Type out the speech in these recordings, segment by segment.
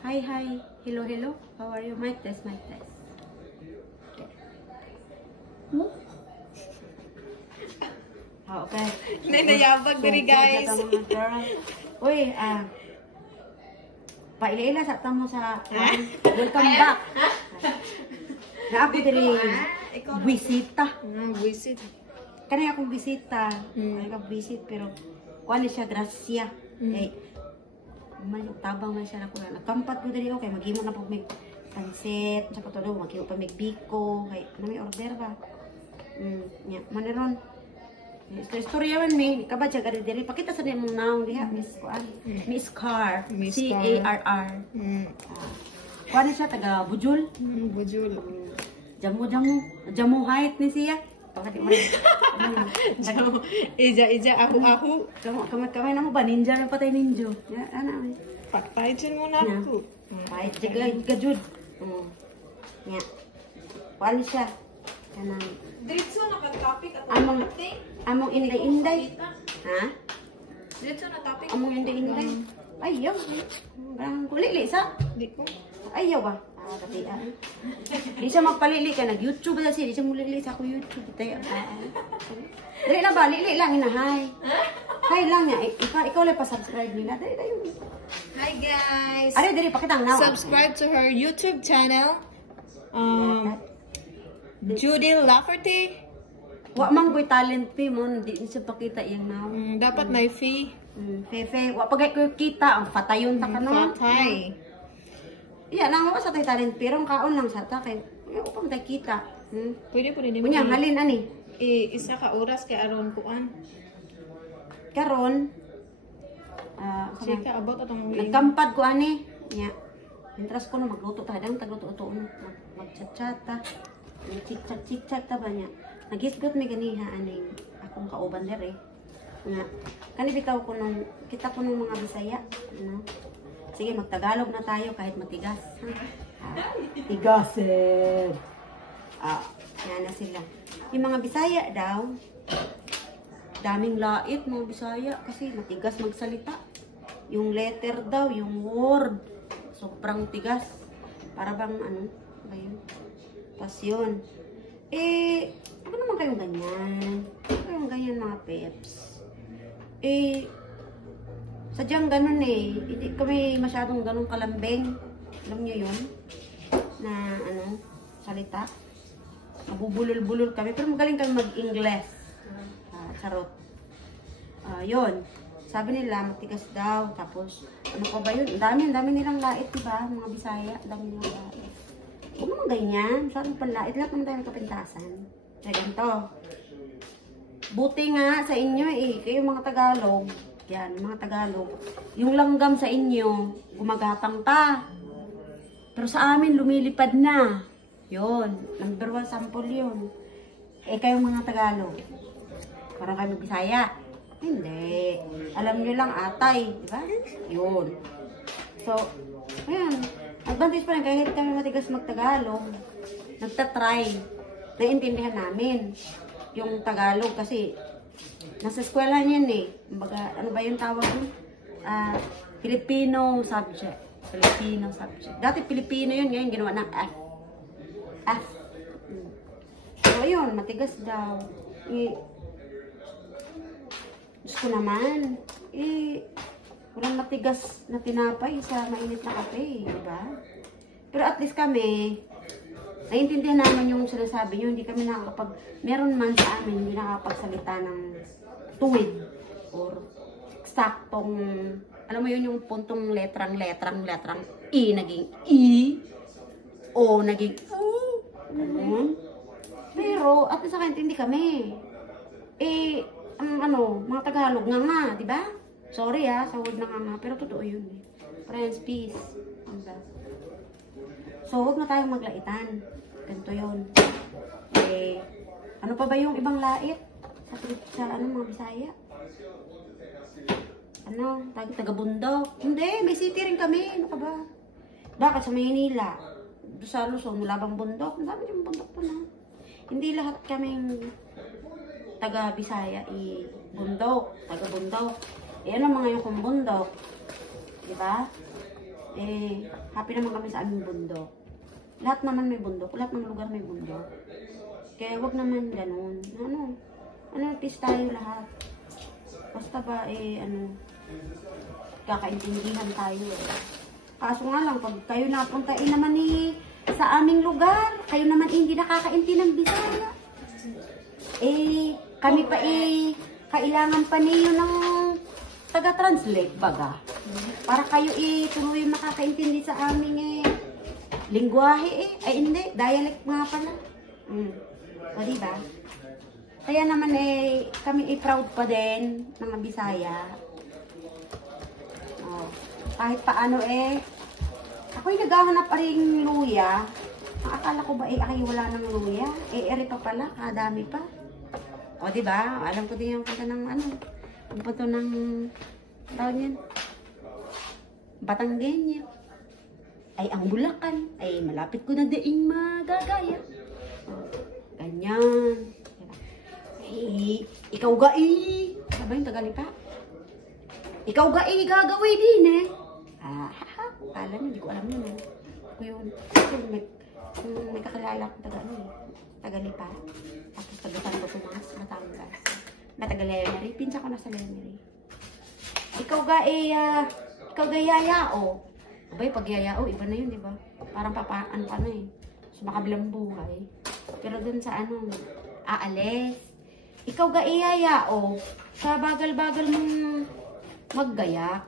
Hi, hi. Hello, hello. How are you? Mic test, mic test. Okay. Nanayabag diri guys. Uy, paila-ila sa tamo sa welcome back. Na ako diri bisita. Visit. Kanay akong bisita. Kanay akong visit pero kuan siya grasya. Eh man tabang man siya nako. Nakampat ko diri okay maghimo na pag may pansit, sa patulo maghimo pa may biko, kay ano may order ba. Nya maneron. Istorya man mi kabad siya gari diri pakita sa nimong naong diha Miss kuan. Miss Car. C-A-R-R. Kuan siya taga Bujul. Bujul. Jamu height ni siya. Pakati mo. Ija, ahu. Kamay na mo ba? Ninja na patay ninja. Ya, ana. Patay dyan muna ako. Pahit jaga jud. Ya. Kuan siya. Kanang Diretso na ka-topic at among inday-inday. Ha? Diretso na topic. Among inday-inday. Ayaw. Parang kulili sa. Di ko. Ayaw ba? Kasi di siya magpalili ka. Nag-YouTube ba siya? Di siya mulili sa ako YouTube. Dali lang ba? Lili lang. Hi. Hi lang niya. Ikaw lang pa-subscribe nila. Dali lang yun. Hi guys. Ari, dali. Pakita ang nawa. Subscribe to her YouTube channel. Judy Lafferty. Wa man ko'y talent fee mo. Di siya pakita yung nawa. Dapat may fee. Fefe. Wa pagay ko kita. Ang fatayon ta ka no. Fatay. Iya, nang sa tay talent pero ang kaon lang sa ta kay upang tay kita. Pwede din Unya halin ani. Isa ka oras kay aron kuan. Karon Chika about atong nagkampad ko ani. Nya. Intras ko na magluto ta dang tagluto-luto no. Mag-chat-chat ta. Chit-chat ta ba nya. Nagisgot mi ganiha ani akong kauban dere. Nya. Kani bitaw ko nung kita ko nung mga Bisaya, no. Sige, magtagalog na tayo kahit matigas. Tigas eh. Yan na sila. Yung mga Bisaya daw, daming lait mga Bisaya kasi matigas magsalita. Yung letter daw, yung word, sobrang tigas. Para bang ano, ba yun? Tapos yun. Ano naman kayong ganyan? Ano kayong ganyan mga peps? Sadyang ganun hindi kami masyadong ganun kalambing. Alam niyo yun? Na ano, salita. Mabubulol-bulol kami. Pero magaling kami mag-Ingles. Charot. Yun. Sabi nila, matigas daw. Tapos, ano pa ba yun? Ang dami nilang lait, diba? Mga Bisaya, ang dami nilang lait. Huwag naman ganyan. Masyadong panlait. Lahat naman tayo ng kapintasan. Kaya ganito. Buti nga sa inyo kayo mga Tagalog. Yan, mga Tagalog. Yung langgam sa inyo, gumagapang pa. Pero sa amin, lumilipad na. Yun. Number 1 sample yun. Kayong mga Tagalog. Parang kayo Bisaya. Hindi. Alam nyo lang atay. Diba? Yun. So, ayan. Advantage pa rin. Kahit kami matigas mag-Tagalog, nagtatry. Naiintindihan namin yung Tagalog kasi nasa eskwela niyan Kumbaga, ano ba yung tawag doon? Filipino subject. Filipino subject. Dati Filipino yun, ngayon ginawa ng F. F. So, yun, matigas daw. Diyos ko naman. Walang matigas na tinapay sa mainit na kape, diba? Pero at least kami, naiintindihan namin yung sinasabi nyo, hindi kami meron man sa amin, hindi nakakapagsalita ng tuwid or eksaktong, alam mo yun yung puntong letrang I naging I, O naging U. Pero, at least hindi kami. Mga Tagalog nga, di ba? Sorry sa word na nga, pero totoo yun Friends, peace. So, huwag na tayong maglaitan. Ganito yun. Ano pa ba yung ibang lait? Sa mga Bisaya? Taga-bundok? Hindi, may city rin kami. Ano ka ba? Bakit sa Maynila? Sa Luzon, wala bang bundok? Ang dami yung bundok po na. Hindi lahat kaming taga-Bisaya bundok. Taga-bundok. Ano mga yung bundok? Diba? Happy naman kami sa aming bundok. Lahat naman may bundok. Lahat ng lugar may bundok. Kaya wag naman ganun. Peace tayo lahat. Basta ba, kakaintindihan tayo Kaso nga lang, pag kayo napunta naman sa aming lugar, kayo naman hindi nakakaintindi ng Bisaya. Kami pa kailangan pa niyo ng taga-translate baga. Para kayo tuloy makakaintindi sa aming lingwahe Ay hindi, dialect nga pala. O diba? Kaya naman kami proud pa din mga Bisaya. Kahit paano ako'y naghahanap pa rin luya. Ang akala ko ba ako'y wala ng luya? Eri pa pala, kadami pa. O diba? Alam ko din yung punta ng yung punta ng tawag yan. Batanggenyo. Ay ang Bulacan. Ay malapit ko na daing magagaya. Ganyan. Ikaw ga Sabay yung Tagalipa. Ikaw ga gagawin din Kala niyo, hindi ko alam yun Ako yun. May kakilala ko Tagalipa. Tapos taga-Santo Tomas, Batangas. Taga-Lemery. Pinsa ko na sa Lemery. Ikaw ga yayao. Abay, pag yayao, iba na yun, di ba? Parang papaan pa na sa makabilang buhay. Pero dun sa aalis. Ikaw ga yayao. Sa bagal-bagal mong maggaya.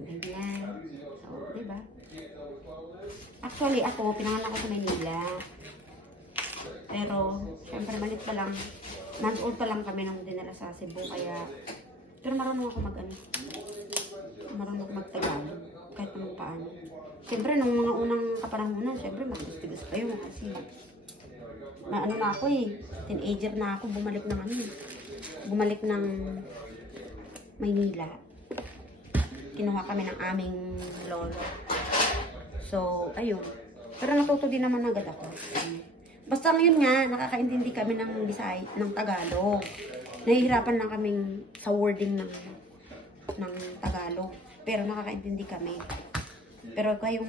Ganyan. So, di ba? Actually, ako, pinanganak ko sa Manila. Pero, syempre, malit pa lang. Month-old pa lang kami nang dinala sa Cebu. Kaya, pero marunong ako marunong ako magtagalog. Kahit naman paano. Syempre, nung mga unang kapanahonan, syempre, magdustigos pa yun. Kasi, na ako teenager na ako, bumalik ng Maynila. Kinuha kami ng aming lolo. So, ayun. Pero natuto din naman agad ako. Basta ngayon nga, nakakaintindi kami ng Bisaya, ng Tagalog. Nahihirapan lang kaming sa wording ng Tagalog. Pero nakakaintindi kami. Pero kayong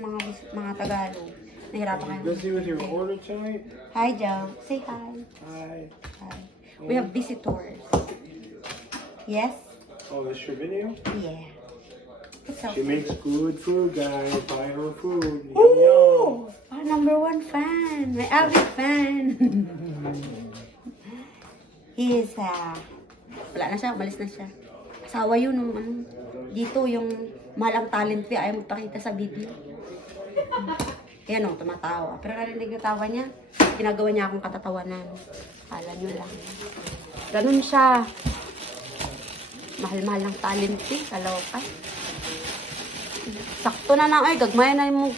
mga Tagalog, nahihirapan kami. Let's see what your order tonight. Hi, Joe. Say hi. Hi. Hi. We have visitors. Yes? Oh, that's your video? Yeah. She makes good food, guys. Buy her food. Yum, Ooh! yum. Our #1 fan. My avid fan. He is, wala na siya. Umalis na siya. Asawa yun nung dito yung mahal ang talent niya. Ayaw magpakita sa video. Ayan tumatawa. Pero narinig yung tawa niya. Ginagawa niya akong katatawanan. Kala nyo lang. Ganun siya. Mahal-mahal ng talent niya. Kaloka. Sakto na ay gagmaya na mo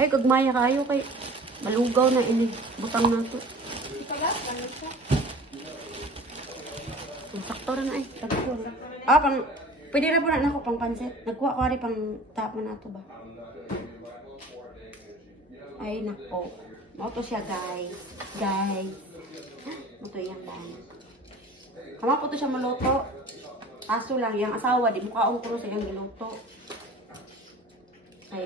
ay gagmaya kayo kay malugaw na butang na to. Sakto na ay pwede na po na ako pang pansit. Nagkuha ko rin pang tapon na to ba. Ay nako, moto siya guys. Moto yan guys. Kama po to siya maluto. Aso lang, yung asawa, di mukhaong ko sa iyang giluto. Ay,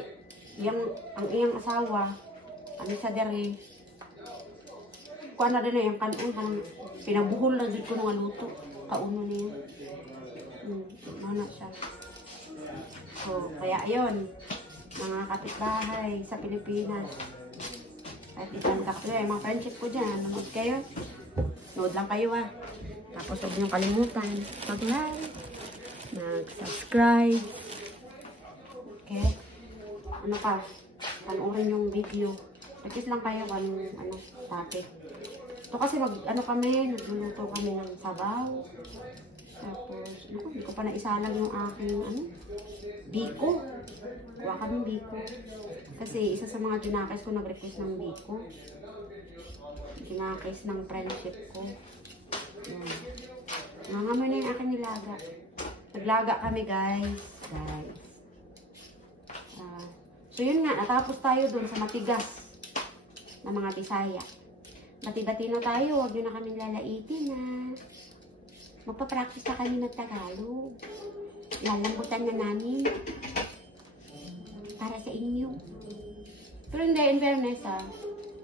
ang iyang asawa, sa dere, kuha na din na yung kanon, pinabuhol na dito ko ng luto. Kauno niya. Mana siya. So, kaya yun, mga kapitbahay sa Pilipinas. Kahit itandak ko yung mga friendship ko dyan, nanood kayo. Nood lang kayo Tapos huwag niyong kalimutan mag-like, mag-subscribe. Okay? Panoorin yung video. Practice lang kayo kung topic. Ito kasi nagluluto kami ng sabaw. Tapos, hindi ko pa naisalang yung aking biko. Huwag kaming biko. Kasi isa sa mga junakis ko nag-request ng biko. Junakis ng friendship ko. Nangamoy na yung aking nilaga. Naglaga kami guys. So yun nga, natapos tayo dun sa matigas na mga Bisaya. Bati-bati na tayo, huwag nyo na kami lalaitin Magpa-practice na kami ng Tagalog. Lalambutan na namin. Pero hindi, in fairness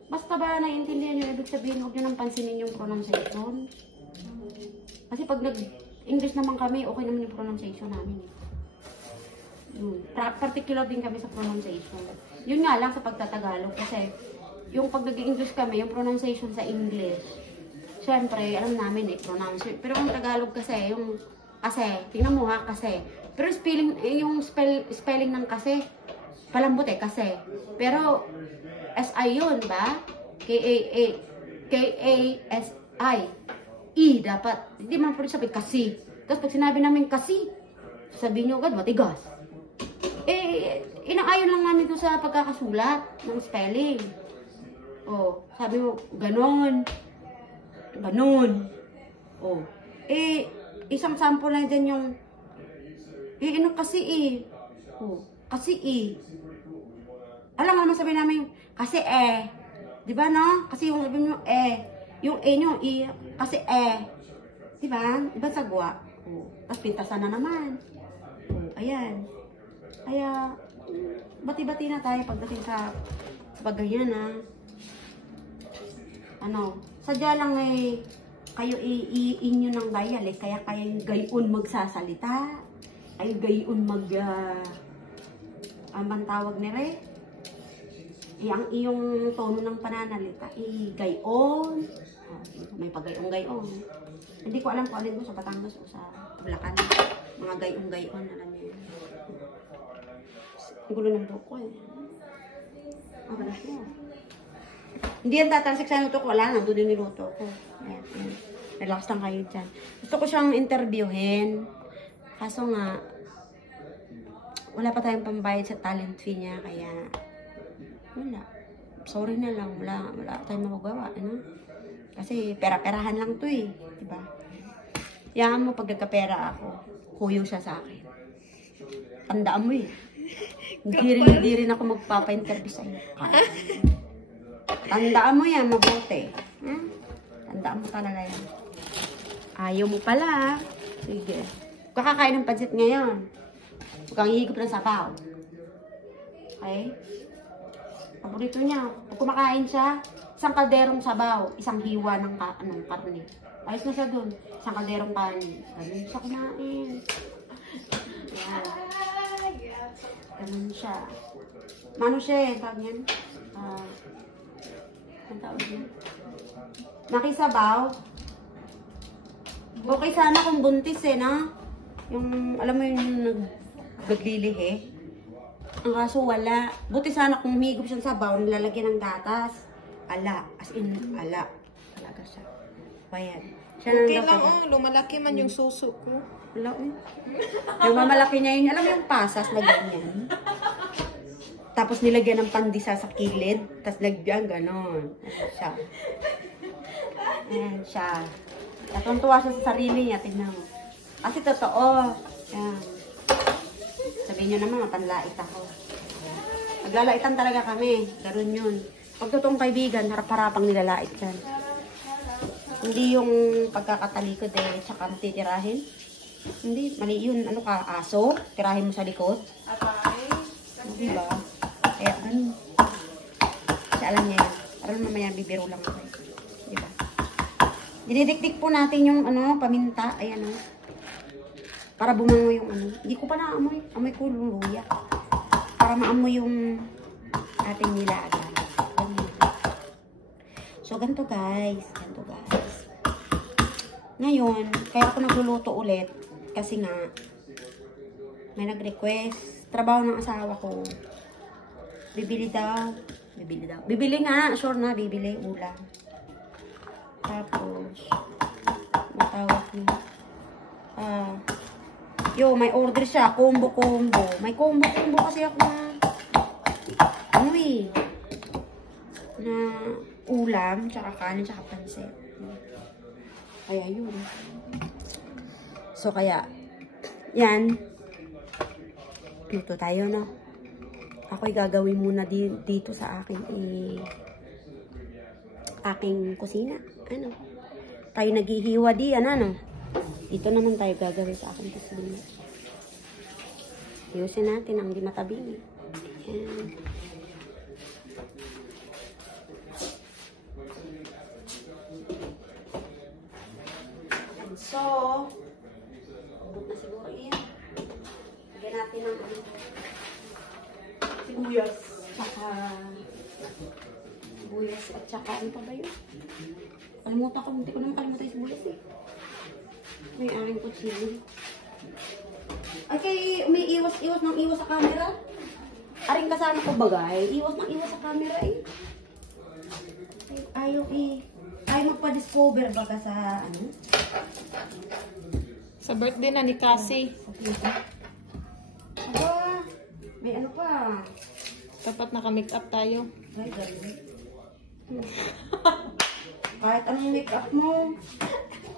basta ba naiintindihan nyo, ibig sabihin, huwag nyo nang pansinin yung pronunciation. Kasi pag nag-English naman kami, okay naman yung pronunciation namin. Particular din kami sa pronunciation. Yun nga lang sa pagtatagalog kasi yung pag nag-English kami, yung pronunciation sa English, syempre, alam namin pronounce. Pero yung Tagalog kasi, tingnan mo ha, kasi. Pero spelling ng kasi, palambot kasi. Pero, S-I yun, ba? K-A-S-I. E, dapat. Hindi man pwede sabihin kasi. Tapos pag sinabi namin kasi, sabihin nyo agad, matigas. Inaayon lang namin doon sa pagkakasulat ng spelling. Sabi mo, ganon. Ganon. Isang sample lang din yung, kasi kasi alam nga naman sabihin namin, kasi di ba no? Kasi yung sabihin nyo, yung nyo, kasi di ba? Di ba sagwa? Tapos pintasan na naman. Ayan. Kaya, bati-bati na tayo pagdating sa pagganyan sadya lang kayo inyo ng dialect, kaya kayong gayon magsasalita, kayo gayon ang tawag ni Re, ang iyong tono ng pananalita, gayon, may pagayon-gayon. Hindi ko alam kung alin mo sa Batangas o sa Bulacan, mga gayon-gayon, alam niyo yun. Ang gulo ng buko Magalas mo. Hindi yan tatalsik sa luto ko. Wala, nandun din niluto ko. Ayan. Relax lang kayo dyan. Gusto ko siyang interviewin. Kaso nga, wala pa tayong pambayad sa talent fee niya. Kaya, wala. Sorry na lang. Wala tayong magagawa. Kasi pera-perahan lang to diba? Yan mo, pag nagkapera ako, huyo siya sa akin. Tandaan mo Hindi rin ako magpapa-interview sa iyo. Tandaan mo yan, mabuti. Tandaan mo talaga yan. Ayaw mo pala. Sige. Kakakain ng pansit ngayon. Huwag kang hihigop ng sabaw. Okay? Paborito niya. Pag kumakain siya, isang kalderong sabaw, isang hiwa ng karne. Ayos na siya dun. Isang kalderong kanin. Ganun siya kumain. Ayan. Ganun siya. Mano siya tawag niyan? Ang tawag niyan? Nakisabaw. Okay sana kung buntis no? Yung, alam mo yung naglilihi. Ang kaso wala. Buti sana kung humigop siyang sabaw, nilalagyan ng gatas. Ala. As in, ala. Talaga siya. Bayan. Okay lang lumalaki man yung suso ko. Wala yung mamalaki niya yun. Alam mo yung pasas na ganyan. Tapos nilagyan ng pandisa sa kilid. Tapos lagyan, ganon. Ayan siya. Ayan siya. Natuntuwa siya sa sarili niya. Tignan mo. Kasi totoo. Ayan. Sabihin nyo naman, matanlait ako. Naglalaitan talaga kami. Ganon yun. Pag totoong kaibigan, harap-harapang nilalait yan. Hindi yung pagkakatalikod tsaka titirahin. Hindi, mali yun. Ano ka, aso? Tirahin mo sa likod? Diba? Kaya ano? Kasi alam niya yan. Parang mamaya bibiro lang ako. Diba? Dinidikdik po natin yung paminta. Ayan para bumango yung Hindi ko pa naamoy. Amoy ko luya. Para maamoy yung ating nilaga. So, ganito guys. Ngayon, kaya ako nagluluto ulit. Kasi nga, may nag-request. Trabaho ng asawa ko. Bibili daw. Bibili nga. Sure na, bibili. Ulam. Tapos, matawag niya. May order siya. Combo. May combo kasi ako na ulam, tsaka kanin, tsaka pansit. Kaya yun. So, kaya, yan. Luto tayo, no? Ako'y gagawin muna dito sa aking kusina. Tayo naghihiwa diyan, Dito naman tayo gagawin sa aking kusina. Ayusin natin ang di matabing. Ayan. So, ubod na siguro yan. Lagyan natin ng sibuyas. Sibuyas at saka ano pa ba yun? Kalimutan ko, hindi ko naman kalimutan yung sibuyas eh. May aring kutsilyo. Ay, kay may iwas sa camera. Aring kasama ko bagay. Iwas sa camera eh. Ayaw magpa-discover baga sa ano? Sa birthday na ni Cassie. Aba, may ano pa. Dapat naka-make up tayo. Ay, galing. Kahit anong make up mo.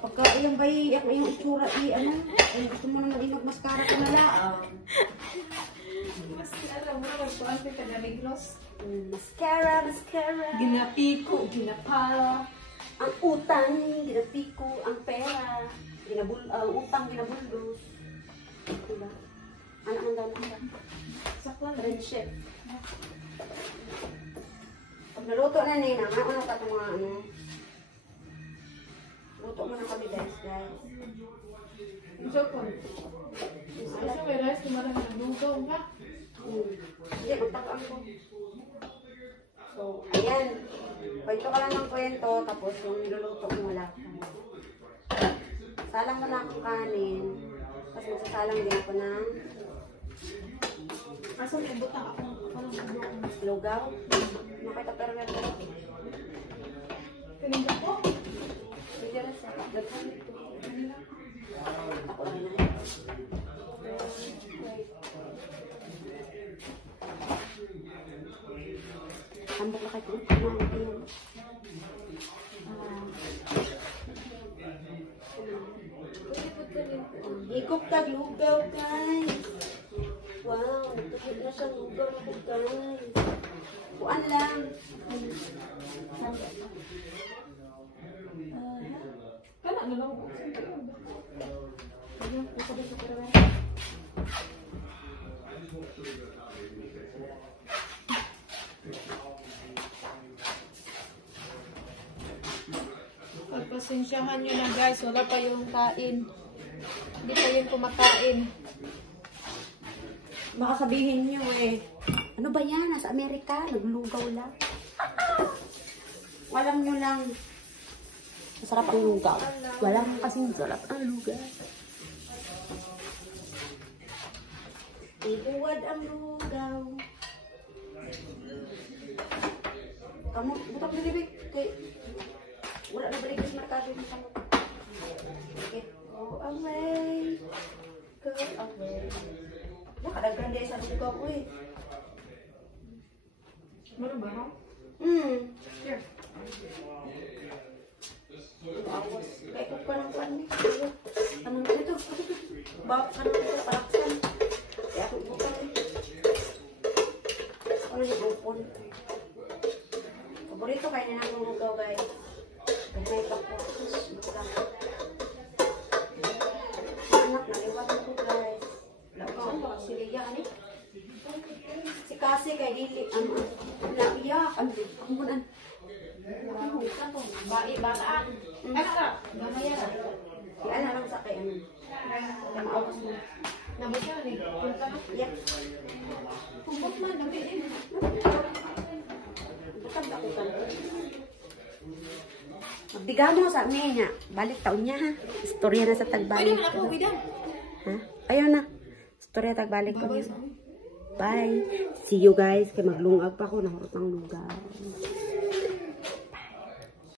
Pagka iyang bay, yung itsura ano, ay gusto mo naman mag-mascara ka na lang. Mascara mo, magpuan ka na gloss. Mascara. Ginapiko, ginapala. Ang utang, ginapiko, ang pera. Utang, ginabuldos. Diba? Ano ang daw na? Saklan. Friendship. Pag naluto na nina, ano ka itong mga ano? Luto mo na kami guys. So, kasi may rice, tumarang naglugaw ka. Hindi, magtakaan ko. So, ayan. Kwento ka lang ng kwento, tapos yung niluluto mo wala ka. Salang mo na akong kanin. Tapos magsasalang din ako ng Asan may butang ako? lugaw. Makita pero meron ako. Pinindot ko? Hindi rin siya. Daghan ito. Ako na na. Tambok na kayo. Higop tag lugaw guys. Wow, nagtugod na siya lugaw ako guys. Kuan lang. Kana na lang. Ayun, ito dito pero Pagpasensyahan nyo na guys, wala pa yung kain. Hindi pa yung kumakain. baka sabihin nyo eh, ano ba yan? Nasa Amerika? Naglugaw lang. Walang nyo lang. Masarap ang lugaw. Walang kasing sarap ang lugaw. Ibuwad ang lugaw. Kamu, butang nilibig. Wala na balik sa markado yung kamu. Okay. Go away. Go away. Nakadagran din sa lugaw ko eh. Meron ba ako? Here. Awas. Kaya ko pa ng pan. Ano na ito? Bak ka na ito. Paraksan. Kaya ako bukang eh. Ano yung bukon? Paborito kayo na ng lugaw guys. Gamay pa po. Bukang. Anak, naliwag na po guys. Saan ba? Si Leia, ano? Si Cassie kay Lili. Naiyak. Ano? Kumpunan. Bae, bataan. Ano ka? Gamaya na. Yan na lang sa kay ano. Maawas mo. Nabot yan eh. Punta na. Yak. Kumpot man, dami eh. Bukag ako ka. Magbiga mo sa amin niya. Balik taon niya ha. Istorya na sa Pwede tagbalik. mo na ako, Widam. Ha? Ayaw na. Istorya tagbalik ko. Bye. See you guys. Kaya maglungag pa ako. Nahurot ang lugar.